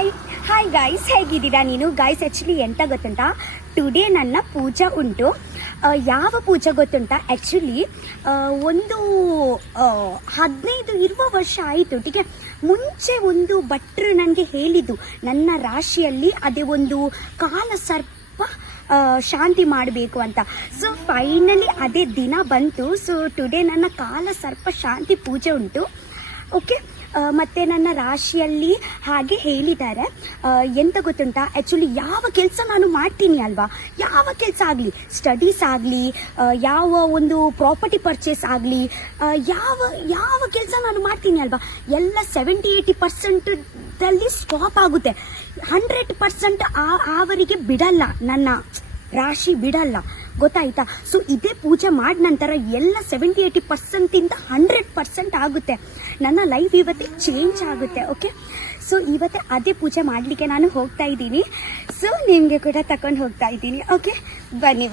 Hi guys, ಹೇಗಿದ್ದೀರಾ ನೀನು guys? Actually ಎಂತ ಗೊತ್ತುಂಟಾ, ಟುಡೇ ನನ್ನ ಪೂಜಾ ಉಂಟು. ಯಾವ ಪೂಜೆ ಗೊತ್ತುಂಟಾ? ಆ್ಯಕ್ಚುಲಿ ಒಂದು 15-20 ವರ್ಷ ಆಯಿತು. ಟೀಕೆ ಮುಂಚೆ ಒಂದು ಭಟ್ರು ನನಗೆ ಹೇಳಿದ್ದು ನನ್ನ ರಾಶಿಯಲ್ಲಿ ಅದೇ ಒಂದು ಕಾಲ ಸರ್ಪ ಶಾಂತಿ ಮಾಡಬೇಕು ಅಂತ. ಸೊ ಫೈನಲಿ ಅದೇ ದಿನ ಬಂತು. ಸೊ ಟುಡೇ ನನ್ನ ಕಾಲ ಸರ್ಪ ಶಾಂತಿ ಪೂಜೆ ಉಂಟು. ಓಕೆ, ಮತ್ತು ನನ್ನ ರಾಶಿಯಲ್ಲಿ ಹಾಗೆ ಹೇಳಿದ್ದಾರೆ. ಎಂತ ಗೊತ್ತುಂಟಾ, ಆ್ಯಕ್ಚುಲಿ ಯಾವ ಕೆಲಸ ನಾನು ಮಾಡ್ತೀನಿ ಅಲ್ವಾ, ಯಾವ ಕೆಲಸ ಆಗಲಿ, ಸ್ಟಡೀಸ್ ಆಗಲಿ, ಯಾವ ಒಂದು ಪ್ರಾಪರ್ಟಿ ಪರ್ಚೇಸ್ ಆಗಲಿ, ಯಾವ ಕೆಲಸ ನಾನು ಮಾಡ್ತೀನಿ ಅಲ್ವಾ, ಎಲ್ಲ 70-80% ಸ್ಟಾಪ್ ಆಗುತ್ತೆ. 100% ಅವರಿಗೆ ಬಿಡಲ್ಲ, ನನ್ನ ರಾಶಿ ಬಿಡಲ್ಲ, ಗೊತ್ತಾಯ್ತಾ? ಸೊ ಇದೇ ಪೂಜೆ ಮಾಡಿದ ನಂತರ ಎಲ್ಲ 70-80% 100% ಆಗುತ್ತೆ. ನನ್ನ ಲೈಫ್ ಇವತ್ತೇ ಚೇಂಜ್ ಆಗುತ್ತೆ. ಓಕೆ, ಸೊ ಇವತ್ತೇ ಅದೇ ಪೂಜೆ ಮಾಡಲಿಕ್ಕೆ ನಾನು ಹೋಗ್ತಾ ಇದ್ದೀನಿ. ಸೊ ನಿಮಗೆ ಕೂಡ ತಗೊಂಡು ಹೋಗ್ತಾ ಇದ್ದೀನಿ. ಓಕೆ, ಬನ್ನಿ.